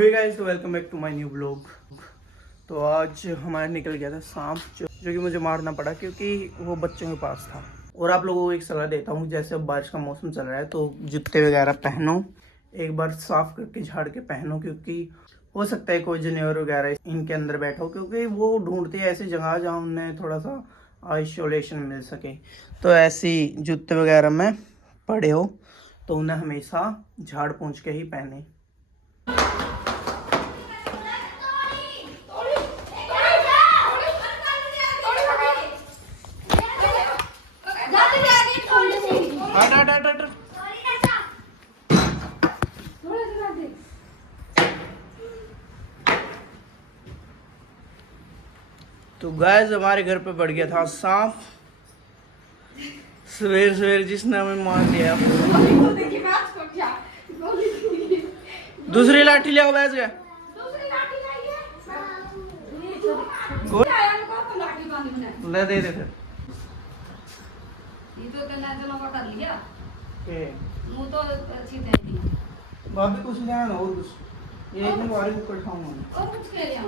Hey guys, welcome back to my new blog. तो आज हमारा निकल गया था सांप जो कि मुझे मारना पड़ा क्योंकि वो बच्चों के पास था। और आप लोगों को एक सलाह देता हूँ, जैसे अब बारिश का मौसम चल रहा है तो जूते वगैरह पहनो, एक बार साफ करके झाड़ के पहनो, क्योंकि हो सकता है कोई जानवर वगैरह इनके अंदर बैठा हो, क्योंकि वो ढूंढते हैं ऐसी जगह जहाँ उन्हें थोड़ा सा आइसोलेशन मिल सके। तो ऐसी जूते वगैरह में पड़े हो तो उन्हें हमेशा झाड़ पोंछ के ही पहने। तो गाइस, हमारे घर पे बढ़ गया था सांप। सवेर सवेर जिसने हमें मार दिया। दूसरी लाठी ले आओ, बैठ गया। ले दे दे फिर। कर लिया मुंह तो अच्छी थी। भाभी कुछ ले आना और कुछ। ये एक में वाली बुक उठाऊंगा और कुछ ले लिया।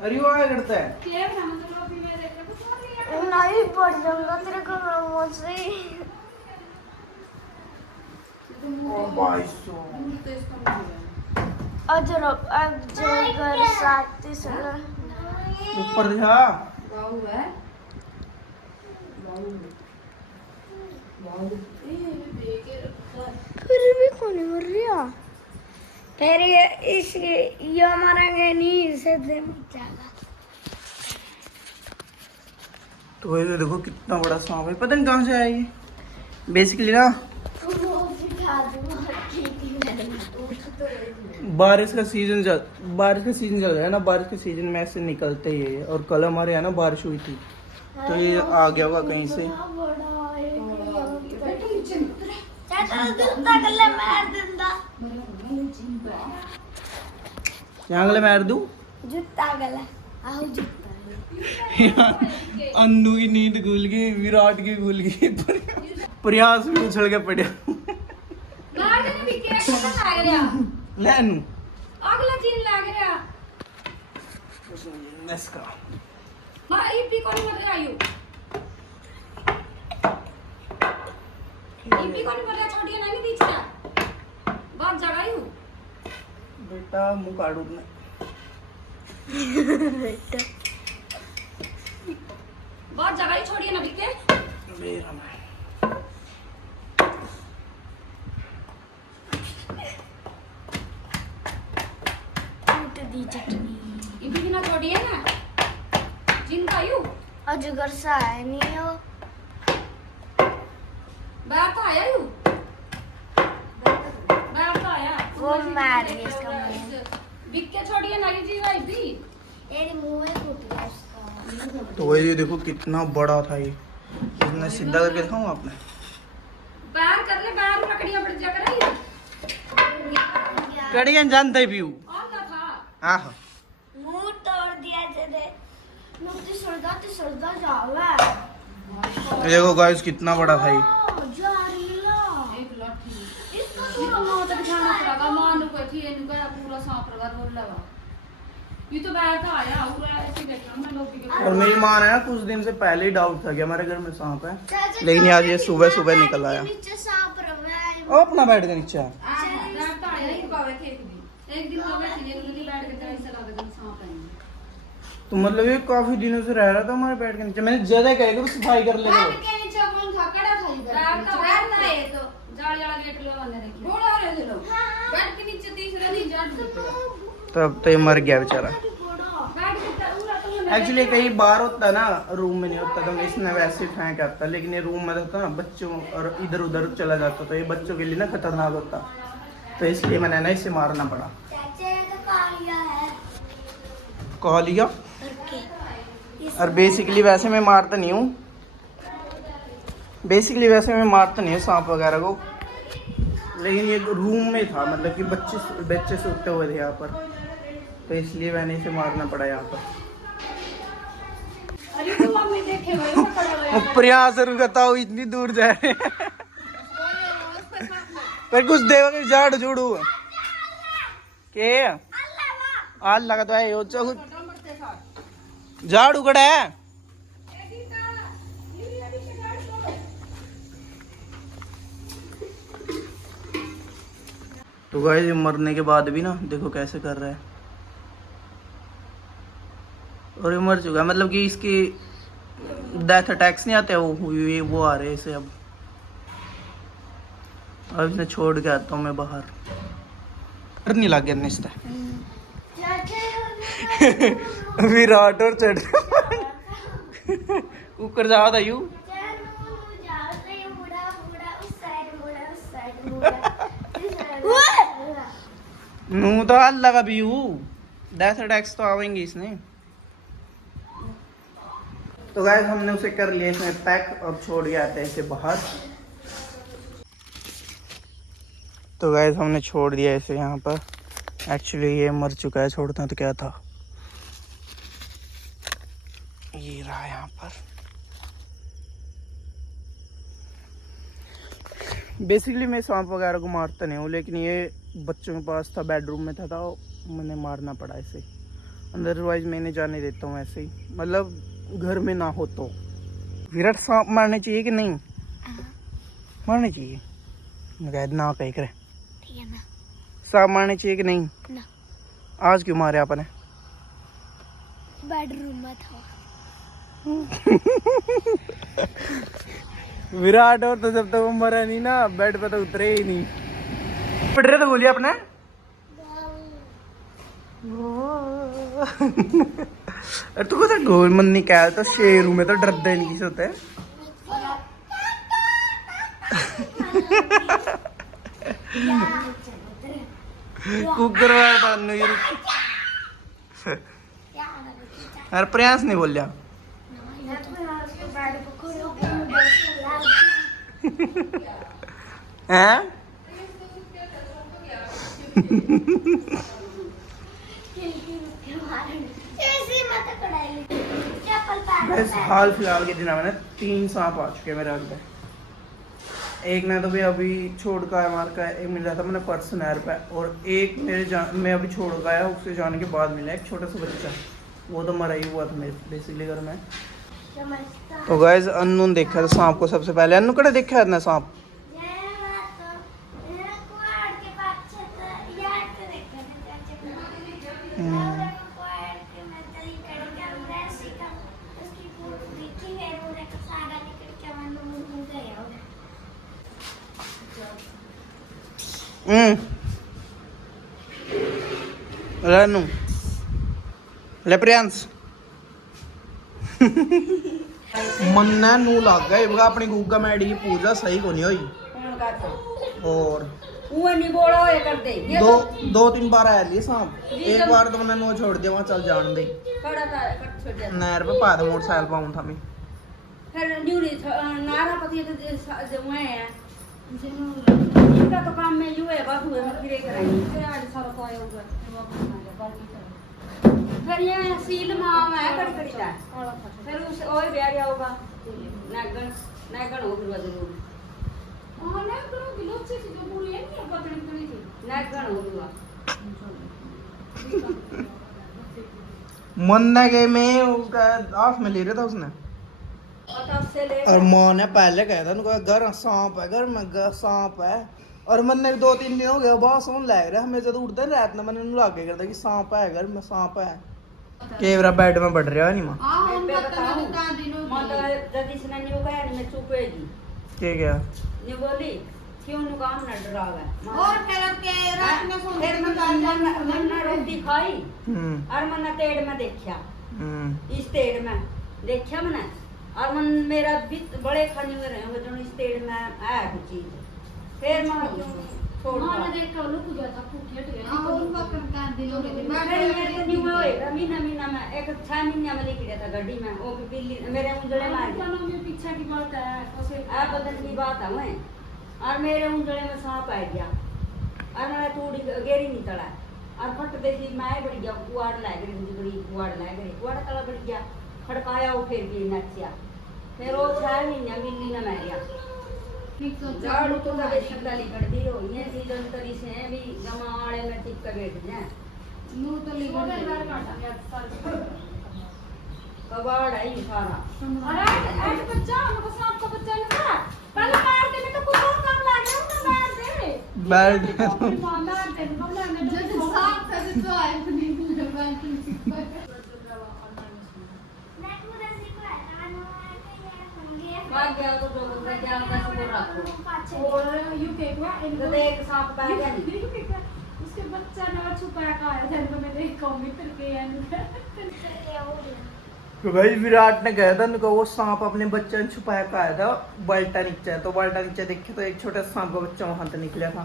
अरे वो आया करता है। क्या बना मतलब अभी मैं देख रहा हूं। नहीं पड़ जाऊंगा तेरे को मुझसे। ओ भाई सो। अजगर साथी सला ऊपर देखा। बाऊ है बाऊ देखे रखा। फिर भी कौन मर रहा। फिर ये मरेंगे नहीं, इसे दे मत जाएगा। तो ये देखो कितना बड़ा सांप है, पता नहीं कहाँ से आया ये। बेसिकली ना बारिश का सीजन चल रहा है ना। बारिश के सीजन में ऐसे निकलते ही है। और कल हमारे यहाँ ना बारिश हुई थी तो ये आ गया होगा कहीं से। यहाँ गले मार दूं। जूता गला आओ जूता। अन्नू की नींद खुल गई, विराट की खुल गई, प्रयास भी उछल के पड़े। मार देने भी के खत्म लाग रहा। ले अन्नू अगला चीन लाग रहा। इसका मां ईपी कौन मर रहा यू। ईपी कौन मर रहा, छोड़िए नहीं दीजिए बात जगह यू। बेटा मुंह काटू ने। बेटा बात जगह ही छोड़िए ना बिके। मेरा मैं टूट दी चटनी। ईपी भी ना छोड़िए ना जिनका यू। अजगर सा है नहीं हो। बाहर तो आया यू। बाहर तो आया वो मार दिया इसका मुंह। बिके छोड़िए ना ये चीज आई भी। तेरे मुंह में फूट गया उसका। तो ये देखो कितना बड़ा था ये। इसने सीधा करके दिखाऊं आपने। बाहर कर ले, बाहर लकड़ियां पड़ जा कर। कड़ियां जानते भी हूँ। कौन का था। आह मुंह तोड़ दिया जदे नुक्ति सड़दा जावे। ये देखो गाइस कितना बड़ा था ये। जा रही है एक लाठी इसका इसको मौत दिखाना पड़ेगा। मानो कोई थी इनका पूरा सांप लगा बोल लगा। ये तो बाहर था आया पूरा ऐसे देखा मैं लोग के। और मेरी माँ ने ना कुछ दिन से पहले ही डाउट था कि हमारे घर में सांप है, लेकिन आज ये सुबह सुबह निकल आया। नीचे सांप रहा है। ओ अपना बैठ के नीचे। बाहर तो आया ही बावे थे एक दिन हो गए थे ये नहीं बैठ के ऐसे लगा दिन सांप है। तो मतलब ये काफी दिनों से रह रहा था हमारे बैठ के नीचे। मैंने ज्यादा कहेगा तो सफाई कर ले। बैठ के नीचे कौन था कड़ा था इधर। बैठ तो बैठ ना है तो जाली वाला गेट लगाने देखिए थोड़ा रहे थे लोग। बैठ के नीचे तीसरा नहीं जाट तब तो ये मर गया बेचारा। बैठ के पूरा तो एक्चुअली कई बार होता ना रूम में नहीं होता तो इसने वैसे ही फेंक आता, लेकिन ये रूम में रहता ना बच्चों और इधर उधर चला जाता तो ये बच्चों के लिए ना खतरनाक होता। तो इसलिए मैंने ना इसे मारना पड़ा। चाचा का कालिया है कह लिया। करके और बेसिकली वैसे मैं मारता नहीं हूँ। सांप वगैरह को, लेकिन ये रूम में था, मतलब कि बच्चे सोते हुए थे यहाँ पर, तो इसलिए मैंने इसे मारना पड़ा यहाँ पर। अरे तो मम्मी देखे हुए वो पड़ा हुआ है। प्रयास बताओ इतनी दूर जा रहे हैं। पर कुछ देव के झाड़ झूड़ू के आज लगा तो है यो झाड़ू कड़ा है। तो गाइस मरने के बाद भी ना देखो कैसे कर रहा है, और ये मर चुका है, मतलब कि इसकी डेथ अटैक्स नहीं आते वो आ रहे हैं इसे। अब इसने छोड़ के आता हूँ मैं बाहर, नहीं लग गया निश्चित विराट और चढ़ ऊपर जा था यू नू तो अल्लाह का भी डेथ अटैक्स तो आवेंगे इसने। तो गाइस हमने उसे कर लिया इसमें पैक, अब छोड़ के आते हैं इसे बाहर। तो गाइस हमने छोड़ दिया इसे यहाँ पर, एक्चुअली ये मर चुका है, छोड़ता तो क्या था, ये रहा यहाँ पर। बेसिकली मैं सांप वगैरह को मारता नहीं हूँ, लेकिन ये बच्चों के पास था, बेडरूम में था तो मैंने मारना पड़ा इसे। अदरवाइज मैंने जाने देता हूँ ऐसे ही, मतलब घर में ना हो तो। विराट सांप मारने चाहिए कि नहीं? मारने चाहिए ना कहीं करे, सांप मारने चाहिए कि नहीं ना? आज क्यों मारे आपने? बेडरूम में था। विराट और तो जब तक वो मरा नहीं ना बेड पे तो उतरे ही नहीं। पढ़ रहे तो बोलिए अपने अरे तू कैसे गोल मन नहीं कह तो शेरू में तो डरते नहीं किसी होते कुकर अरे प्रयास नहीं बोल लिया हैं? हाल फिलहाल के दिनों में 3 सांप आ चुके हैं मेरे अंदर। एक ने तो भी अभी छोड़ का है मार का, एक मिल रहा था मैंने पर्स नहर पे, और एक मैं अभी छोड़ का आया उससे जाने के बाद मिला एक छोटा सा बच्चा, वो तो मरा ही हुआ था मेरे बेसिकली घर में। तो गाइस अन्नू ने देखा था सांप को सबसे पहले। अन्नू कड़ा देखा है ना सांप? रनु ले प्रियांश मन्ना नू लग गए अपनी गुग्गा मैडी की पूजा सही को नहीं हुई, और नहीं बोला होए कर दे दो 3 बार आया लिए सांप। एक बार तो मैंने नो छोड़ दिया, वहां चल जान दे नहर पे पा दे मोटरसाइकिल पाऊं था मैं फिर न्यूरी नारा पति तो जो मैं है इनका तो काम में यूं है बाबू है मैं फिर कराएंगे फिर आज सारा तो आया होगा फिर ये सील मां है कड़ी दा फिर उस ओए ब्याह होगा नागन हो फिर जरूर हां नागन की लोग से जो पूरी है नहीं पकड़ करी थी नागन होगा मन्ना के में उसका आंख में ले रहा था उसने, और माँ ने पहले कहा था उनको घर सांप है, घर में सांप है, और मैंने 2-3 दिन हो गया बहुत सोन लग रहा हमें जब उठते रात ना मैंने लागे करता कि सांप है घर में, सांप है केवरा बेड में बढ़ रहा है नहीं मां क्या ने बोली क्यों नु काम न डरावे और फिर के रात में सो फिर मन्ना रोटी खाई और मन्ना तेड़ में देखा इस तेड़ में देखा मैंने, और मन मेरा भी बड़े खाने में रहे हो जो इस तेड़ में आया कुछ चीज फिर मैं क्यों छोड़ मां ने देखा लुक गया था फूट हट गया और उनका काम दिलो रे मेरे तो नहीं होएगा महीना में एक 6 महीने में लेके गया था गाड़ी में वो बिल्ली मेरे उंगली मार गया में पीछे की बात है उसे आ बदन की बात है मैं, और मेरे उंगली में सांप आ गया और मैं थोड़ी गेरी नहीं चला और फट देखी मैं बढ़ गया कुआड़ लग गई मुझे बड़ी कुआड़ लग गई कुआड़ तला बढ़ गया खड़काया वो फिर भी नचिया फिर वो 6 महीने बिल्ली ने मारिया ठीक तो झाड़ू तो बेसिक डाली कर दी हो ये सीजन तरी से भी जमा आड़े में टिक के बैठ जाए कबाड़ है ये सारा। बैठ भाग गया तो जो बंदा क्या होगा उसको रखो। तो एक सांप पै गया नहीं। उसके बच्चा ने छुपाया का आया था तो मैंने कंप्यूटर के तो भाई विराट ने कहा था उनको वो सांप अपने बच्चे ने छुपाया का आया था बाल्टा नीचे, तो बाल्टा नीचे देखे तो एक छोटा सांप का बच्चा वहां से निकला था।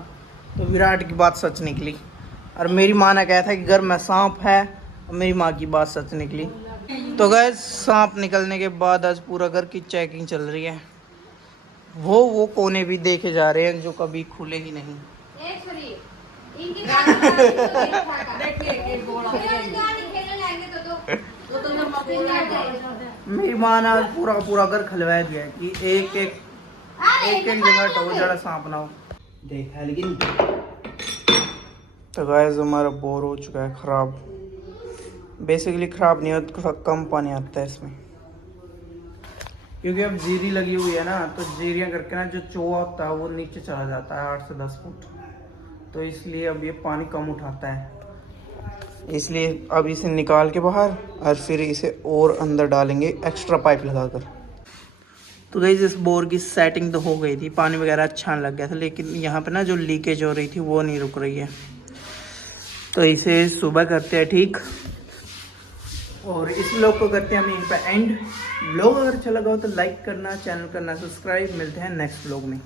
तो विराट की बात सच निकली और मेरी माँ ने कहा था कि घर में सांप है, और मेरी माँ की बात सच निकली। तो गैस सांप निकलने के बाद आज पूरा घर की चेकिंग चल रही है। वो कोने भी देखे जा रहे हैं जो कभी खुले ही नहीं। देखिए एक गोला मेरी माँ ने आज पूरा घर खलवा दिया है कि एक जगह टो जड़ा सांप ना हो। देखा लेकिन तो गाइस हमारा बोर हो चुका है खराब। बेसिकली खराब नहीं होता, कम पानी आता है इसमें क्योंकि अब जीरी लगी हुई है ना, तो जीरियाँ करके ना जो चोआ होता है वो नीचे चला जाता है 8 से 10 फुट, तो इसलिए अब ये पानी कम उठाता है। इसलिए अब इसे निकाल के बाहर और फिर इसे और अंदर डालेंगे एक्स्ट्रा पाइप लगाकर। तो गाइस इस बोर की सेटिंग तो हो गई थी, पानी वगैरह अच्छा लग गया था, लेकिन यहाँ पे ना जो लीकेज हो रही थी वो नहीं रुक रही है। तो इसे सुबह करते हैं ठीक, और इस व्लॉग को करते हैं हम यहीं पे एंड। व्लॉग अगर अच्छा लगा हो तो लाइक करना, चैनल करना सब्सक्राइब। मिलते हैं नेक्स्ट व्लॉग में।